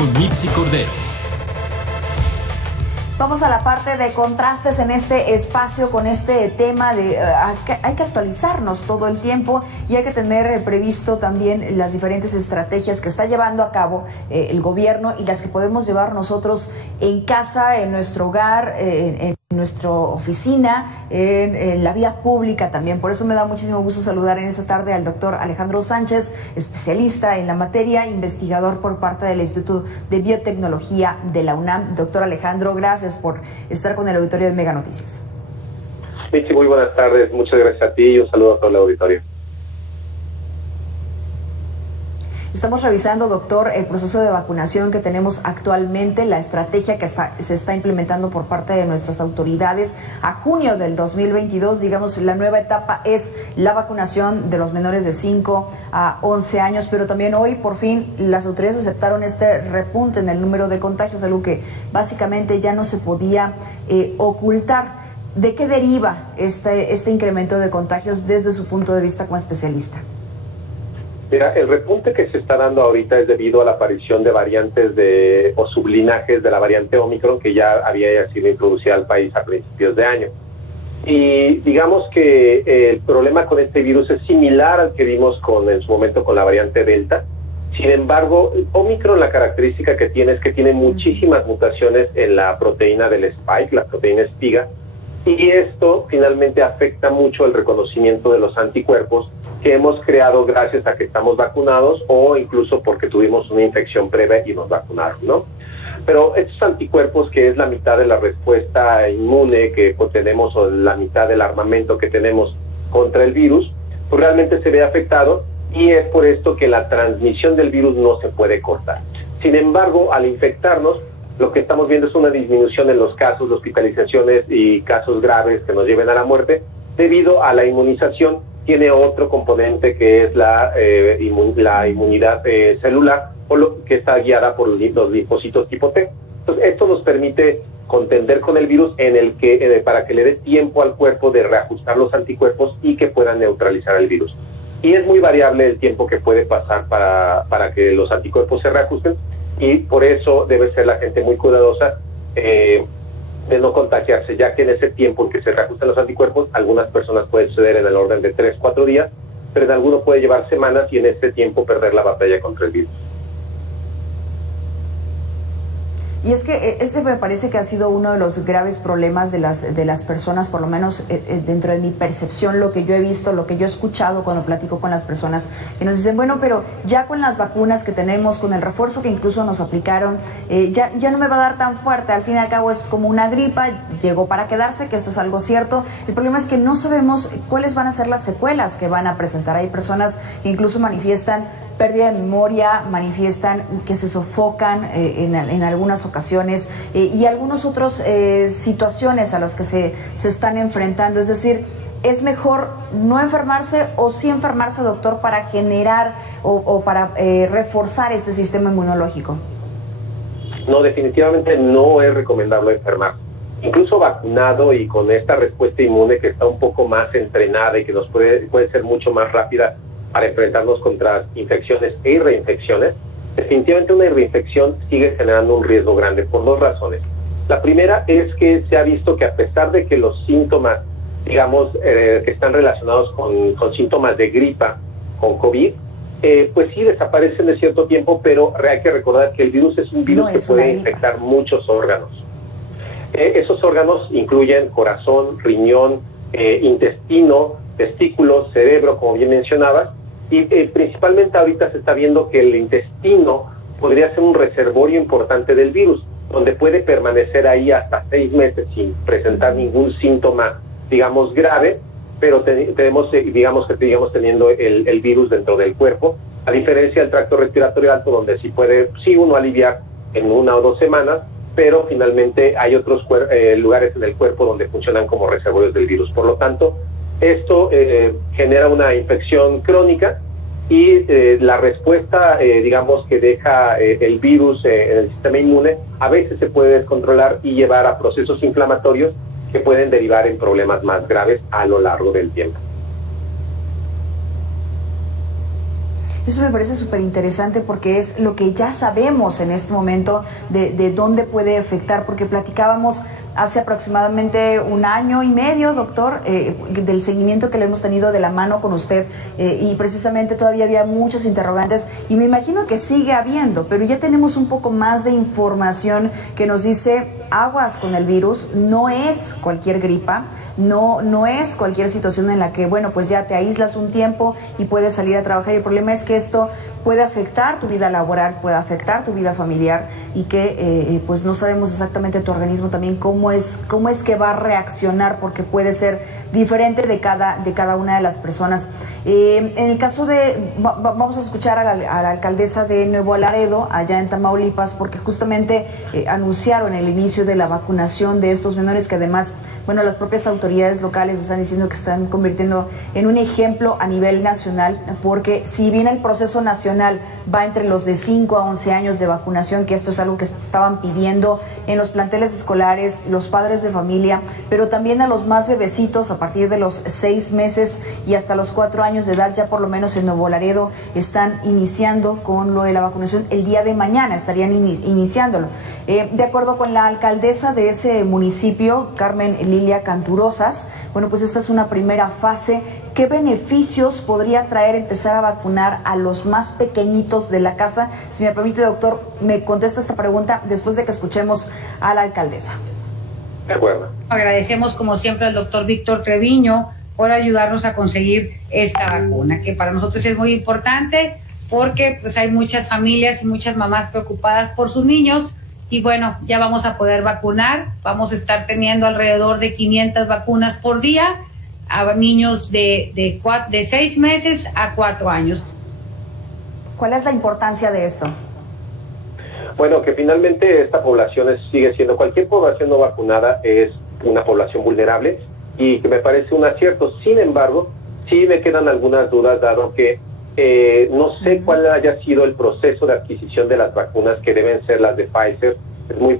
con Mitzi Cordero. Vamos a la parte de contrastes en este espacio con este tema de hay que actualizarnos todo el tiempo y hay que tener previsto también las diferentes estrategias que está llevando a cabo el gobierno y las que podemos llevar nosotros en casa, en nuestro hogar, en nuestra oficina, en la vía pública también. Por eso me da muchísimo gusto saludar en esta tarde al doctor Alejandro Sánchez, especialista en la materia, investigador por parte del Instituto de Biotecnología de la UNAM. Doctor Alejandro, gracias por estar con el auditorio de Mega Noticias. Michi, muy buenas tardes. Muchas gracias a ti y un saludo a todo el auditorio. Estamos revisando, doctor, el proceso de vacunación que tenemos actualmente, la estrategia que se está implementando por parte de nuestras autoridades. A junio del 2022, digamos, la nueva etapa es la vacunación de los menores de 5 a 11 años, pero también hoy, por fin, las autoridades aceptaron este repunte en el número de contagios, algo que básicamente ya no se podía ocultar. ¿De qué deriva este incremento de contagios desde su punto de vista como especialista? Mira, el repunte que se está dando ahorita es debido a la aparición de variantes o sublinajes de la variante Omicron que ya había sido introducida al país a principios de año. Y digamos que el problema con este virus es similar al que vimos en su momento con la variante Delta. Sin embargo, Omicron, la característica que tiene es que tiene muchísimas mutaciones en la proteína del spike, la proteína espiga, y esto finalmente afecta mucho el reconocimiento de los anticuerpos que hemos creado gracias a que estamos vacunados o incluso porque tuvimos una infección previa y nos vacunaron, ¿no? Pero estos anticuerpos, que es la mitad de la respuesta inmune que tenemos o la mitad del armamento que tenemos contra el virus, pues realmente se ve afectado y es por esto que la transmisión del virus no se puede cortar. Sin embargo, al infectarnos, lo que estamos viendo es una disminución en los casos de hospitalizaciones y casos graves que nos lleven a la muerte debido a la inmunización. Tiene otro componente que es la inmunidad celular, que está guiada por los linfocitos tipo T. Entonces, esto nos permite contender con el virus para que le dé tiempo al cuerpo de reajustar los anticuerpos y que puedan neutralizar el virus. Y es muy variable el tiempo que puede pasar para que los anticuerpos se reajusten, y por eso debe ser la gente muy cuidadosa de no contagiarse, ya que en ese tiempo en que se reajustan los anticuerpos, algunas personas pueden suceder en el orden de 3-4 días, pero en algunos puede llevar semanas y en ese tiempo perder la batalla contra el virus. Y es que este me parece que ha sido uno de los graves problemas de las personas, por lo menos dentro de mi percepción, lo que yo he visto, lo que yo he escuchado cuando platico con las personas que nos dicen, bueno, pero ya con las vacunas que tenemos, con el refuerzo que incluso nos aplicaron, ya no me va a dar tan fuerte, al fin y al cabo es como una gripa, llegó para quedarse, que esto es algo cierto. El problema es que no sabemos cuáles van a ser las secuelas que van a presentar. Hay personas que incluso manifiestan pérdida de memoria, manifiestan que se sofocan en algunas ocasiones y algunas otras situaciones a las que se están enfrentando. Es decir, ¿es mejor no enfermarse o sí enfermarse, doctor, para generar o para reforzar este sistema inmunológico? No, definitivamente no es recomendable enfermar. Incluso vacunado y con esta respuesta inmune que está un poco más entrenada y que nos puede ser mucho más rápida para enfrentarnos contra infecciones e reinfecciones, definitivamente una reinfección sigue generando un riesgo grande por dos razones. La primera es que se ha visto que a pesar de que los síntomas, digamos, que están relacionados con síntomas de gripa, con COVID, pues sí desaparecen de cierto tiempo, pero hay que recordar que el virus es un virus que puede infectar muchos órganos. Esos órganos incluyen corazón, riñón, intestino, testículos, cerebro, como bien mencionabas, y principalmente ahorita se está viendo que el intestino podría ser un reservorio importante del virus, donde puede permanecer ahí hasta 6 meses sin presentar ningún síntoma, digamos, grave, pero digamos teniendo el virus dentro del cuerpo, a diferencia del tracto respiratorio alto, donde sí uno aliviar en 1 o 2 semanas, pero finalmente hay otros lugares en el cuerpo donde funcionan como reservorios del virus. Por lo tanto, esto genera una infección crónica y la respuesta, digamos, que deja el virus en el sistema inmune, a veces se puede descontrolar y llevar a procesos inflamatorios que pueden derivar en problemas más graves a lo largo del tiempo. Eso me parece súper interesante porque es lo que ya sabemos en este momento de dónde puede afectar, porque platicábamos hace aproximadamente 1 año y medio, doctor, del seguimiento que le hemos tenido de la mano con usted, y precisamente todavía había muchas interrogantes y me imagino que sigue habiendo, pero ya tenemos un poco más de información que nos dice aguas con el virus, no es cualquier gripa, no es cualquier situación en la que, bueno, pues ya te aíslas un tiempo y puedes salir a trabajar. El problema es que esto puede afectar tu vida laboral, puede afectar tu vida familiar y que pues no sabemos exactamente tu organismo también cómo es que va a reaccionar, porque puede ser diferente de cada una de las personas. En el caso de, vamos a escuchar a la alcaldesa de Nuevo Laredo, allá en Tamaulipas, porque justamente anunciaron el inicio de la vacunación de estos menores, que además, bueno, las propias autoridades locales están diciendo que están convirtiendo en un ejemplo a nivel nacional, porque si bien el proceso nacional va entre los de 5 a 11 años de vacunación, que esto es algo que estaban pidiendo en los planteles escolares, los padres de familia, pero también a los más bebecitos a partir de los 6 meses y hasta los 4 años de edad, ya por lo menos en Nuevo Laredo están iniciando con lo de la vacunación. El día de mañana estarían iniciándolo. De acuerdo con la alcaldesa de ese municipio, Carmen Lilia Canturosas, bueno, pues esta es una primera fase. ¿Qué beneficios podría traer empezar a vacunar a los más pequeñitos de la casa? Si me permite, doctor, me contesta esta pregunta después de que escuchemos a la alcaldesa. De acuerdo. Agradecemos como siempre al doctor Víctor Treviño por ayudarnos a conseguir esta vacuna, que para nosotros es muy importante porque pues hay muchas familias y muchas mamás preocupadas por sus niños y bueno, ya vamos a poder vacunar, vamos a estar teniendo alrededor de 500 vacunas por día a niños de 6 meses a 4 años. ¿Cuál es la importancia de esto? Bueno, que finalmente esta población sigue siendo, cualquier población no vacunada es una población vulnerable y que me parece un acierto. Sin embargo, sí me quedan algunas dudas, dado que no sé cuál haya sido el proceso de adquisición de las vacunas, que deben ser las de Pfizer.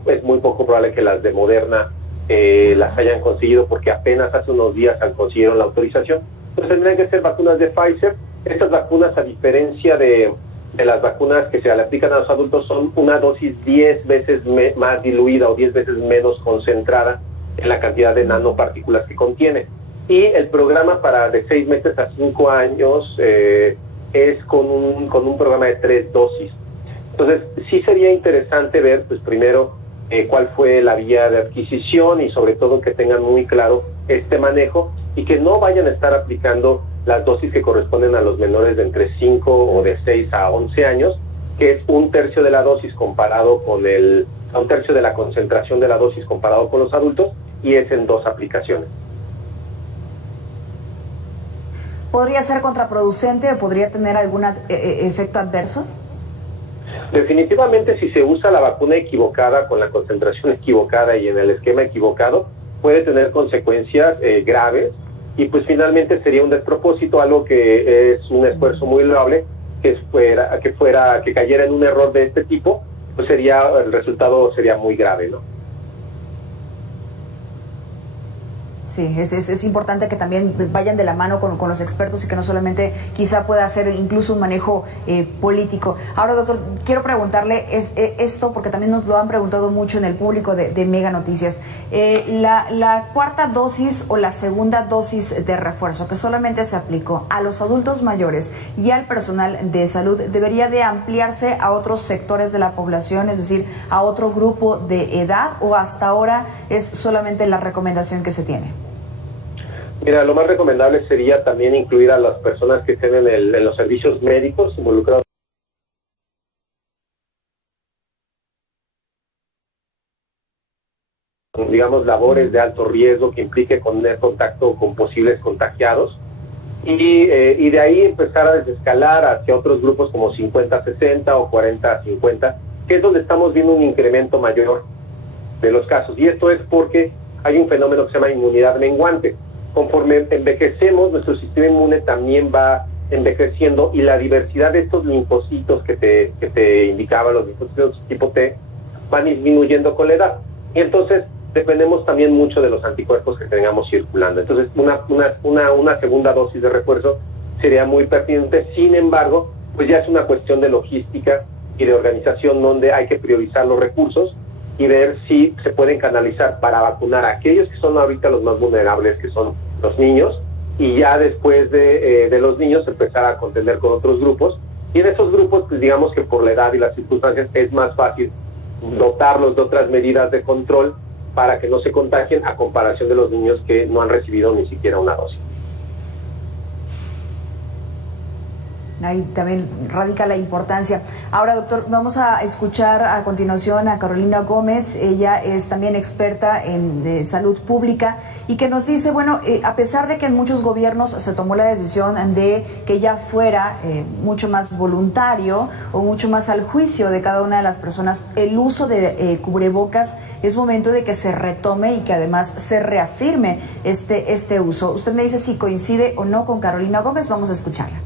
Es muy poco probable que las de Moderna las hayan conseguido, porque apenas hace unos días consiguieron la autorización. Entonces tendrían que ser vacunas de Pfizer. Estas vacunas, a diferencia de las vacunas que se le aplican a los adultos, son una dosis 10 veces más diluida o 10 veces menos concentrada en la cantidad de nanopartículas que contiene. Y el programa de 6 meses a 5 años es con un programa de 3 dosis. Entonces, sí sería interesante ver, pues primero, cuál fue la vía de adquisición y sobre todo que tengan muy claro este manejo y que no vayan a estar aplicando las dosis que corresponden a los menores de entre 5 o de 6 a 11 años, que es 1/3 de la dosis comparado con a 1/3 de la concentración de la dosis comparado con los adultos, y es en 2 aplicaciones. ¿Podría ser contraproducente o podría tener algún efecto adverso? Definitivamente, si se usa la vacuna equivocada, con la concentración equivocada y en el esquema equivocado, puede tener consecuencias graves, y pues finalmente sería un despropósito, algo que es un esfuerzo muy loable, que cayera en un error de este tipo, pues el resultado sería muy grave, ¿no? Sí, es importante que también vayan de la mano con los expertos y que no solamente quizá pueda hacer incluso un manejo político. Ahora, doctor, quiero preguntarle esto porque también nos lo han preguntado mucho en el público de Mega Noticias. La 4ª dosis o la 2ª dosis de refuerzo que solamente se aplicó a los adultos mayores y al personal de salud, ¿debería de ampliarse a otros sectores de la población, es decir, a otro grupo de edad, o hasta ahora es solamente la recomendación que se tiene? Mira, lo más recomendable sería también incluir a las personas que estén en los servicios médicos involucrados, digamos, labores de alto riesgo que implique tener contacto con posibles contagiados, y de ahí empezar a desescalar hacia otros grupos como 50-60 o 40-50, que es donde estamos viendo un incremento mayor de los casos. Y esto es porque hay un fenómeno que se llama inmunidad menguante. Conforme envejecemos, nuestro sistema inmune también va envejeciendo, y la diversidad de estos linfocitos que te indicaban, los linfocitos tipo T, van disminuyendo con la edad. Y entonces dependemos también mucho de los anticuerpos que tengamos circulando. Entonces una segunda dosis de refuerzo sería muy pertinente. Sin embargo, pues ya es una cuestión de logística y de organización donde hay que priorizar los recursos y ver si se pueden canalizar para vacunar a aquellos que son ahorita los más vulnerables, que son los niños, y ya después de los niños empezar a contender con otros grupos. Y en esos grupos, pues digamos que por la edad y las circunstancias es más fácil dotarlos de otras medidas de control para que no se contagien a comparación de los niños que no han recibido ni siquiera una dosis. Ahí también radica la importancia. Ahora, doctor, vamos a escuchar a continuación a Carolina Gómez. Ella es también experta en salud pública y que nos dice, bueno, a pesar de que en muchos gobiernos se tomó la decisión de que ya fuera mucho más voluntario o mucho más al juicio de cada una de las personas, el uso de cubrebocas, es momento de que se retome y que además se reafirme este uso. Usted me dice si coincide o no con Carolina Gómez. Vamos a escucharla.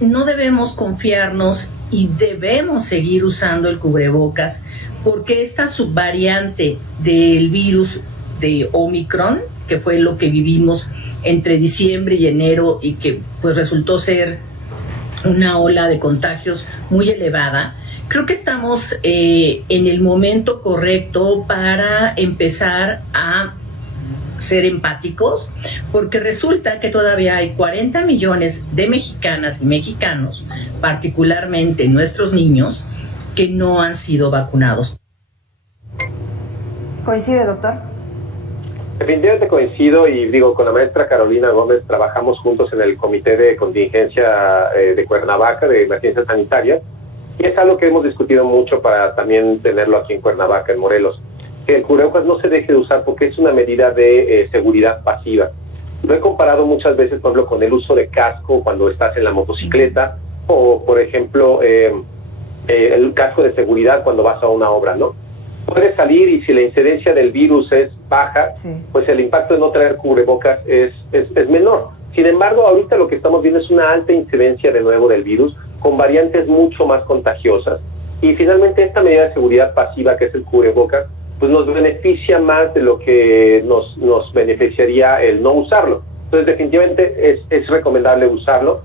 No debemos confiarnos y debemos seguir usando el cubrebocas porque esta subvariante del virus de Omicron, que fue lo que vivimos entre diciembre y enero y que pues resultó ser una ola de contagios muy elevada, creo que estamos en el momento correcto para empezar a ser empáticos, porque resulta que todavía hay 40 millones de mexicanas y mexicanos, particularmente nuestros niños, que no han sido vacunados. ¿Coincide, doctor? Definitivamente coincido y digo, con la maestra Carolina Gómez trabajamos juntos en el Comité de Contingencia de Cuernavaca, de Emergencia Sanitaria, y es algo que hemos discutido mucho para también tenerlo aquí en Cuernavaca, en Morelos. Que el cubrebocas no se deje de usar porque es una medida de seguridad pasiva. Lo he comparado muchas veces, por ejemplo, con el uso de casco cuando estás en la motocicleta o, por ejemplo, el casco de seguridad cuando vas a una obra, ¿no? Puedes salir y si la incidencia del virus es baja, sí, pues el impacto de no traer cubrebocas es menor. Sin embargo, ahorita lo que estamos viendo es una alta incidencia de nuevo del virus con variantes mucho más contagiosas. Y finalmente esta medida de seguridad pasiva que es el cubrebocas pues nos beneficia más de lo que nos beneficiaría el no usarlo. Entonces, definitivamente es recomendable usarlo,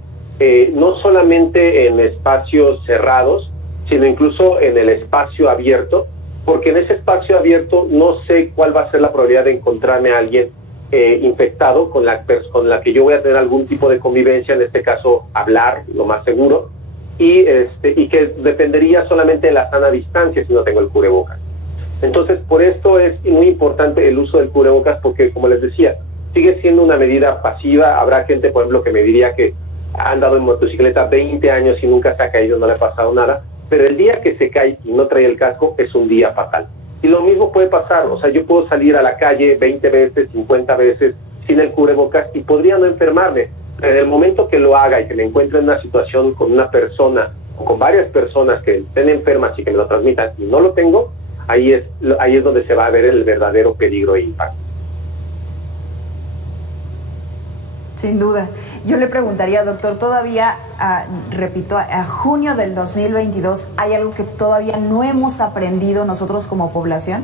no solamente en espacios cerrados, sino incluso en el espacio abierto, porque en ese espacio abierto no sé cuál va a ser la probabilidad de encontrarme a alguien infectado con la que yo voy a tener algún tipo de convivencia, en este caso hablar, lo más seguro, y que dependería solamente de la sana distancia si no tengo el cubrebocas. Entonces, por esto es muy importante el uso del cubrebocas porque, como les decía, sigue siendo una medida pasiva. Habrá gente, por ejemplo, que me diría que ha andado en motocicleta 20 años y nunca se ha caído, no le ha pasado nada, pero el día que se cae y no trae el casco es un día fatal. Y lo mismo puede pasar, o sea, yo puedo salir a la calle 20 veces, 50 veces sin el cubrebocas y podría no enfermarme. Pero en el momento que lo haga y que me encuentre en una situación con una persona o con varias personas que estén enfermas y que me lo transmitan y no lo tengo, ahí es donde se va a ver el verdadero peligro e impacto. Sin duda. Yo le preguntaría, doctor, todavía, repito, a junio del 2022, ¿hay algo que todavía no hemos aprendido nosotros como población?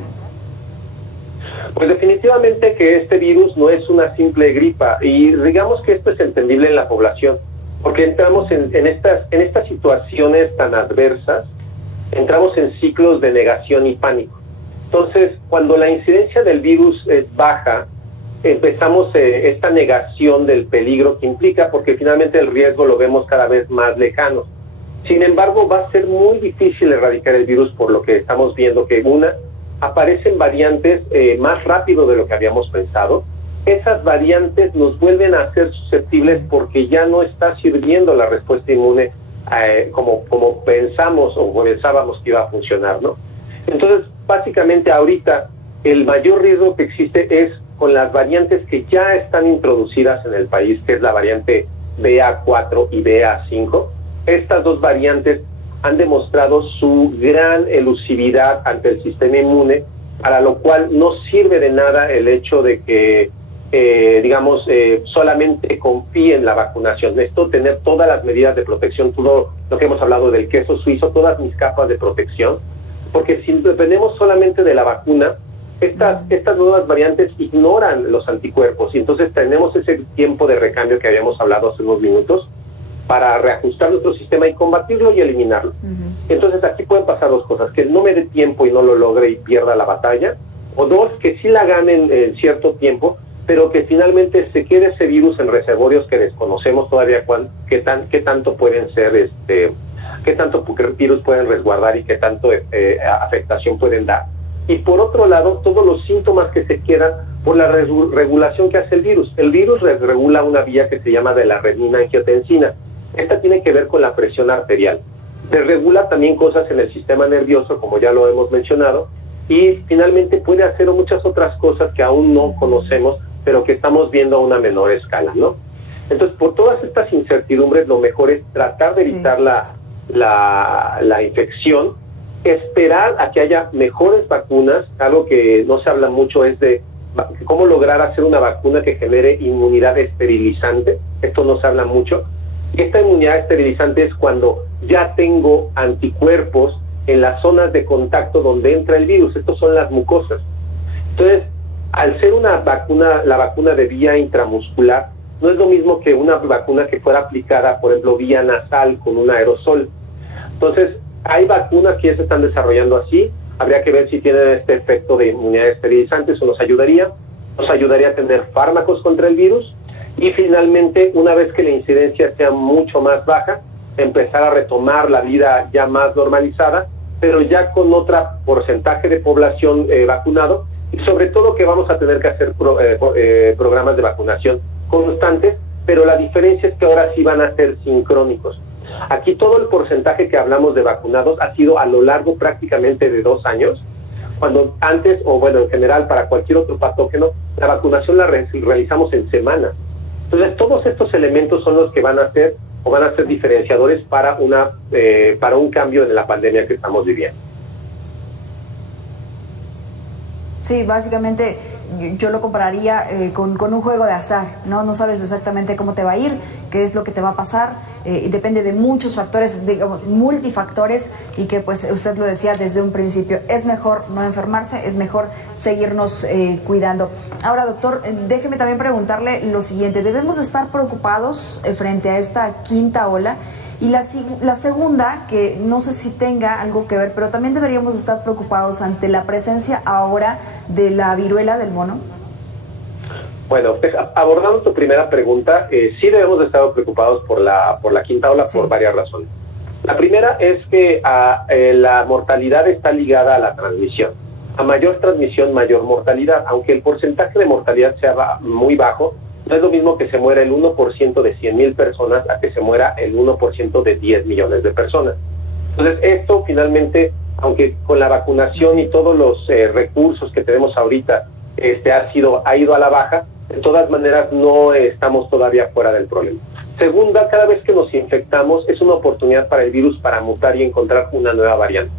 Pues definitivamente que este virus no es una simple gripa y digamos que esto es entendible en la población, porque entramos en estas situaciones tan adversas, entramos en ciclos de negación y pánico. Entonces, cuando la incidencia del virus es baja, empezamos esta negación del peligro que implica, porque finalmente el riesgo lo vemos cada vez más lejano. Sin embargo, va a ser muy difícil erradicar el virus por lo que estamos viendo que aparecen variantes más rápido de lo que habíamos pensado. Esas variantes nos vuelven a ser susceptibles porque ya no está sirviendo la respuesta inmune como pensamos o pensábamos que iba a funcionar, ¿no? Entonces, básicamente ahorita el mayor riesgo que existe es con las variantes que ya están introducidas en el país, que es la variante BA4 y BA5. Estas dos variantes han demostrado su gran elusividad ante el sistema inmune, para lo cual no sirve de nada el hecho de que solamente confíe en la vacunación. Esto, tener todas las medidas de protección, todo lo que hemos hablado del queso suizo, todas mis capas de protección, porque si dependemos solamente de la vacuna, estas nuevas variantes ignoran los anticuerpos y entonces tenemos ese tiempo de recambio que habíamos hablado hace unos minutos para reajustar nuestro sistema y combatirlo y eliminarlo. Entonces aquí pueden pasar dos cosas: que no me dé tiempo y no lo logre y pierda la batalla, o dos, que sí la gane en cierto tiempo, pero que finalmente se quede ese virus en reservorios que desconocemos todavía qué tanto pueden ser, qué tanto virus pueden resguardar y qué tanto afectación pueden dar. Y por otro lado, todos los síntomas que se quedan por la regulación que hace el virus. El virus regula una vía que se llama de la renina-angiotensina. Esta tiene que ver con la presión arterial. Regula también cosas en el sistema nervioso, como ya lo hemos mencionado, y finalmente puede hacer muchas otras cosas que aún no conocemos, pero que estamos viendo a una menor escala, ¿no? Entonces, por todas estas incertidumbres, lo mejor es tratar de evitar la infección, esperar a que haya mejores vacunas. Algo que no se habla mucho es de cómo lograr hacer una vacuna que genere inmunidad esterilizante. Esto no se habla mucho. Y esta inmunidad esterilizante es cuando ya tengo anticuerpos en las zonas de contacto donde entra el virus. Estos son las mucosas. Entonces, al ser una vacuna, la vacuna de vía intramuscular, no es lo mismo que una vacuna que fuera aplicada, por ejemplo, vía nasal con un aerosol. Entonces, hay vacunas que ya se están desarrollando así. Habría que ver si tienen este efecto de inmunidad esterilizante. Eso nos ayudaría a tener fármacos contra el virus, y finalmente, una vez que la incidencia sea mucho más baja, empezar a retomar la vida ya más normalizada, pero ya con otro porcentaje de población vacunado, y sobre todo que vamos a tener que hacer programas de vacunación constantes, pero la diferencia es que ahora sí van a ser sincrónicos. Aquí todo el porcentaje que hablamos de vacunados ha sido a lo largo prácticamente de 2 años, cuando antes, o bueno, en general para cualquier otro patógeno, la vacunación la realizamos en semanas. Entonces, todos estos elementos son los que van a ser diferenciadores para un cambio en la pandemia que estamos viviendo. Sí, básicamente yo lo compararía con un juego de azar, ¿no? No sabes exactamente cómo te va a ir, qué es lo que te va a pasar, y depende de muchos factores, digamos, multifactores, y que pues usted lo decía desde un principio, es mejor no enfermarse, es mejor seguirnos cuidando. Ahora, doctor, déjeme también preguntarle lo siguiente: ¿debemos estar preocupados frente a esta quinta ola? Y la segunda, que no sé si tenga algo que ver, pero también deberíamos estar preocupados ante la presencia ahora de la viruela del mono. Bueno, abordando tu primera pregunta, sí debemos de estar preocupados por la quinta ola, por varias razones. La primera es que la mortalidad está ligada a la transmisión. A mayor transmisión, mayor mortalidad. Aunque el porcentaje de mortalidad sea muy bajo, no es lo mismo que se muera el 1% de 100,000 personas a que se muera el 1% de 10 millones de personas. Entonces, esto finalmente, aunque con la vacunación y todos los recursos que tenemos ahorita ha ido a la baja, de todas maneras no estamos todavía fuera del problema. Segunda, cada vez que nos infectamos es una oportunidad para el virus para mutar y encontrar una nueva variante.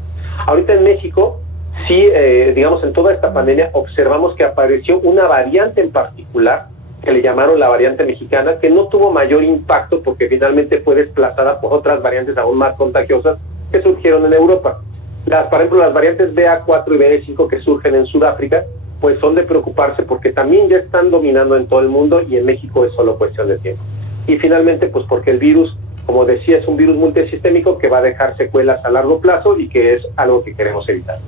Ahorita en México, sí, digamos, en toda esta pandemia observamos que apareció una variante en particular que le llamaron la variante mexicana, que no tuvo mayor impacto porque finalmente fue desplazada por otras variantes aún más contagiosas que surgieron en Europa. Por ejemplo, las variantes BA4 y BA5 que surgen en Sudáfrica, pues son de preocuparse porque también ya están dominando en todo el mundo, y en México es solo cuestión de tiempo. Y finalmente, pues porque el virus, como decía, es un virus multisistémico que va a dejar secuelas a largo plazo y que es algo que queremos evitar.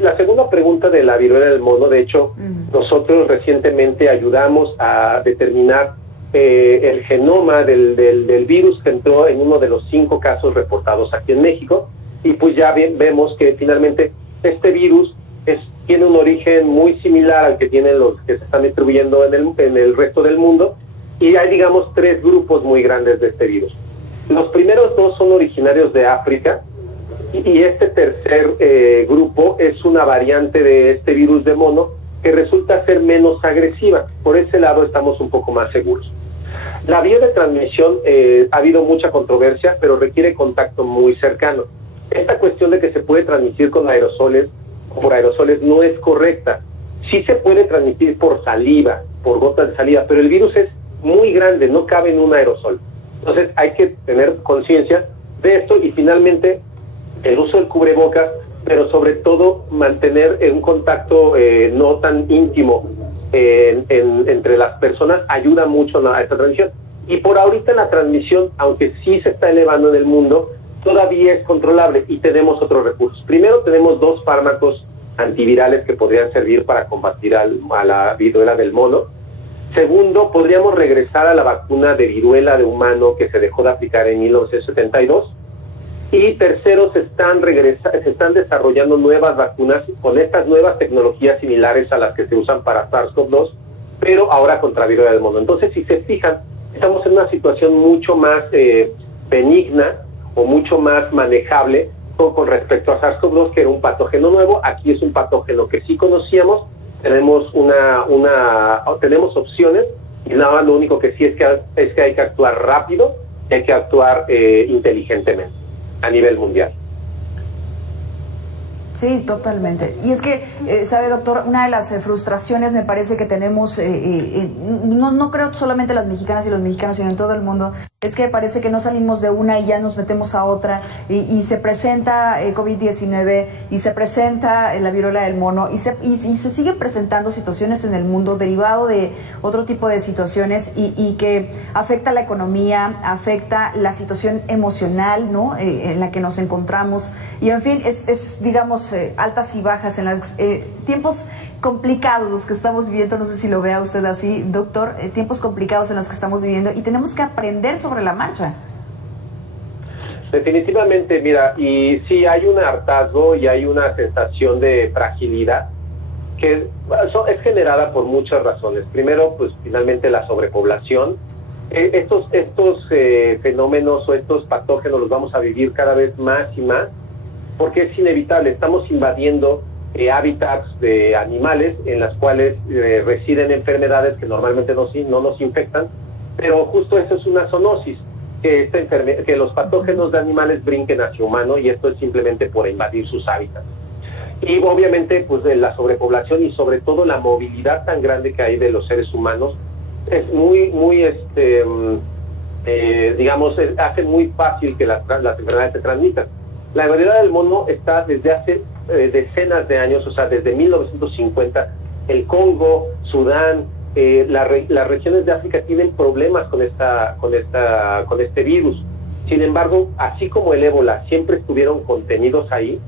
La segunda pregunta de la viruela del mono, de hecho, nosotros recientemente ayudamos a determinar el genoma del virus que entró en uno de los 5 casos reportados aquí en México, y pues ya vemos que finalmente este virus tiene un origen muy similar al que tienen los que se están distribuyendo en el resto del mundo, y hay, digamos, 3 grupos muy grandes de este virus. Los primeros 2 son originarios de África, y este tercer grupo es una variante de este virus de mono que resulta ser menos agresiva. Por ese lado estamos un poco más seguros. La vía de transmisión, ha habido mucha controversia, pero requiere contacto muy cercano. Esta cuestión de que se puede transmitir con aerosoles o por aerosoles no es correcta. Sí se puede transmitir por saliva, por gotas de saliva, pero el virus es muy grande, no cabe en un aerosol. Entonces hay que tener conciencia de esto, y finalmente el uso del cubrebocas, pero sobre todo mantener un contacto no tan íntimo entre las personas ayuda mucho a esta transmisión. Y por ahorita la transmisión, aunque sí se está elevando en el mundo, todavía es controlable y tenemos otros recursos. Primero, tenemos 2 fármacos antivirales que podrían servir para combatir a la viruela del mono. Segundo, podríamos regresar a la vacuna de viruela de humano que se dejó de aplicar en 1972. Y tercero, se están desarrollando nuevas vacunas con estas nuevas tecnologías similares a las que se usan para SARS-CoV-2, pero ahora contra viruela del mono. Entonces, si se fijan, estamos en una situación mucho más benigna o mucho más manejable con respecto a SARS-CoV-2, que era un patógeno nuevo. Aquí es un patógeno que sí conocíamos, tenemos tenemos opciones, y nada, lo único que sí es que hay que actuar rápido, hay que actuar inteligentemente a nivel mundial. Sí, totalmente. Y es que, sabe, doctor, una de las frustraciones me parece que tenemos, no creo solamente las mexicanas y los mexicanos, sino en todo el mundo, es que parece que no salimos de una y ya nos metemos a otra, y se presenta COVID-19, y se presenta la viruela del mono, y se siguen presentando situaciones en el mundo derivado de otro tipo de situaciones y que afecta la economía, afecta la situación emocional, ¿no? En la que nos encontramos, y en fin, es digamos, altas y bajas en los tiempos complicados los que estamos viviendo. No sé si lo vea usted así, doctor, tiempos complicados en los que estamos viviendo y tenemos que aprender sobre la marcha. Definitivamente, mira, y sí hay un hartazgo y hay una sensación de fragilidad que es generada por muchas razones. Primero, pues finalmente la sobrepoblación. Estos fenómenos o estos patógenos los vamos a vivir cada vez más y más, porque es inevitable. Estamos invadiendo hábitats de animales en las cuales residen enfermedades que normalmente no nos infectan, pero justo eso es una zoonosis, que los patógenos de animales brinquen hacia humanos, y esto es simplemente por invadir sus hábitats. Y obviamente pues la sobrepoblación y sobre todo la movilidad tan grande que hay de los seres humanos es hace muy fácil que las enfermedades se transmitan. La viruela del mono está desde hace decenas de años, o sea, desde 1950. El Congo, Sudán, las regiones de África tienen problemas con este virus. Sin embargo, así como el ébola siempre estuvieron contenidos ahí,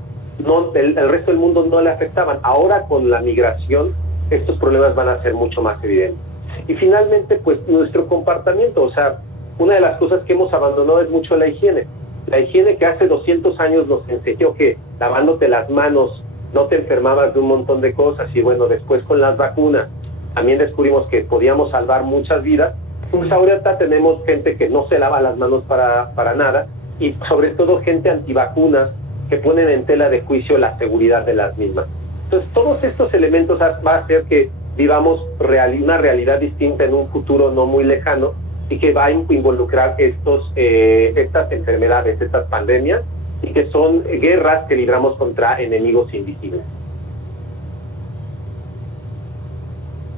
el resto del mundo no le afectaban. Ahora, con la migración, estos problemas van a ser mucho más evidentes. Y finalmente, pues nuestro comportamiento, o sea, una de las cosas que hemos abandonado es mucho la higiene. La higiene que hace 200 años nos enseñó que lavándote las manos no te enfermabas de un montón de cosas, y bueno, después con las vacunas también descubrimos que podíamos salvar muchas vidas. Sí. Pues ahorita tenemos gente que no se lava las manos para nada, y sobre todo gente antivacunas que ponen en tela de juicio la seguridad de las mismas. Entonces todos estos elementos van a hacer que vivamos una realidad distinta en un futuro no muy lejano, y que va a involucrar estas enfermedades, estas pandemias, y que son guerras que libramos contra enemigos invisibles.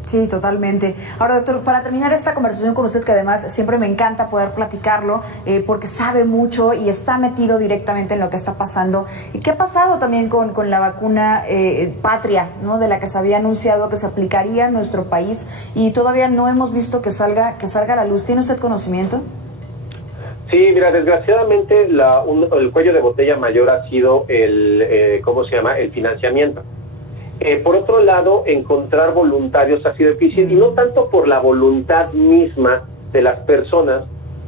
Sí, totalmente. Ahora, doctor, para terminar esta conversación con usted, que además siempre me encanta poder platicarlo, porque sabe mucho y está metido directamente en lo que está pasando. ¿Y qué ha pasado también con la vacuna Patria, ¿no?, de la que se había anunciado que se aplicaría en nuestro país, y todavía no hemos visto que salga a la luz? ¿Tiene usted conocimiento? Sí, mira, desgraciadamente el cuello de botella mayor ha sido el financiamiento. Por otro lado, encontrar voluntarios ha sido difícil, y no tanto por la voluntad misma de las personas,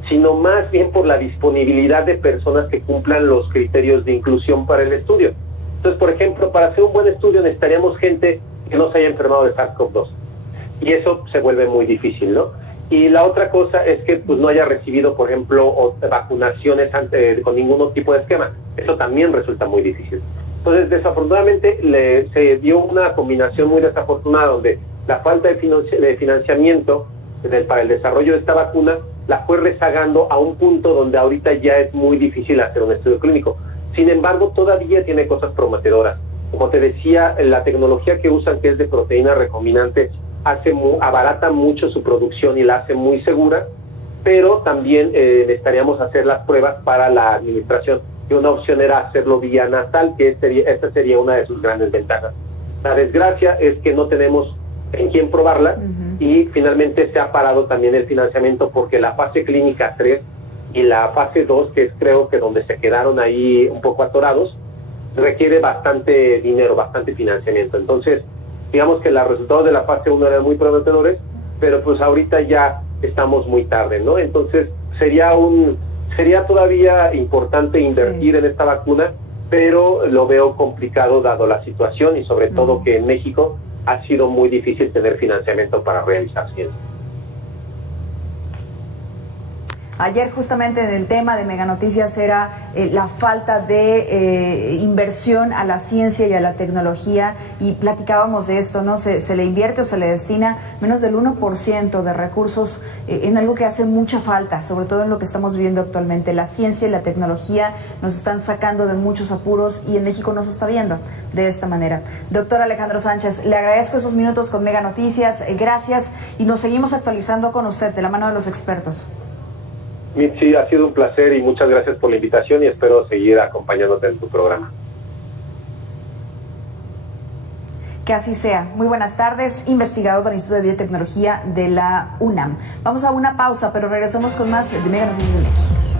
sino más bien por la disponibilidad de personas que cumplan los criterios de inclusión para el estudio. Entonces, por ejemplo, para hacer un buen estudio necesitaríamos gente que no se haya enfermado de SARS-CoV-2, y eso se vuelve muy difícil, ¿no? Y la otra cosa es que pues no haya recibido, por ejemplo, vacunaciones con ningún tipo de esquema. Eso también resulta muy difícil. Entonces, desafortunadamente, se dio una combinación muy desafortunada, donde la falta de financiamiento para el desarrollo de esta vacuna la fue rezagando a un punto donde ahorita ya es muy difícil hacer un estudio clínico. Sin embargo, todavía tiene cosas prometedoras. Como te decía, la tecnología que usan, que es de proteína recombinante, abarata mucho su producción y la hace muy segura, pero también necesitaríamos hacer las pruebas para la administración. Y una opción era hacerlo vía nasal, que esta sería una de sus grandes ventajas. La desgracia es que no tenemos en quién probarla, y finalmente se ha parado también el financiamiento porque la fase clínica 3 y la fase 2, que es creo que donde se quedaron ahí un poco atorados, requiere bastante dinero, bastante financiamiento. Entonces, digamos que los resultados de la fase 1 eran muy prometedores, pero pues ahorita ya estamos muy tarde, ¿no? Entonces, sería todavía importante invertir en esta vacuna, pero lo veo complicado dado la situación y sobre todo que en México ha sido muy difícil tener financiamiento para realizar ciencia. Ayer justamente en el tema de Mega Noticias era la falta de inversión a la ciencia y a la tecnología, y platicábamos de esto, ¿no? Se le invierte o se le destina menos del 1% de recursos en algo que hace mucha falta, sobre todo en lo que estamos viviendo actualmente. La ciencia y la tecnología nos están sacando de muchos apuros y en México no se está viendo de esta manera. Doctor Alejandro Sánchez, le agradezco estos minutos con Mega Noticias, gracias, y nos seguimos actualizando con usted de la mano de los expertos. Mitzi, ha sido un placer y muchas gracias por la invitación y espero seguir acompañándote en tu programa. Que así sea. Muy buenas tardes, investigador del Instituto de Biotecnología de la UNAM. Vamos a una pausa, pero regresamos con más de Mega Noticias MX.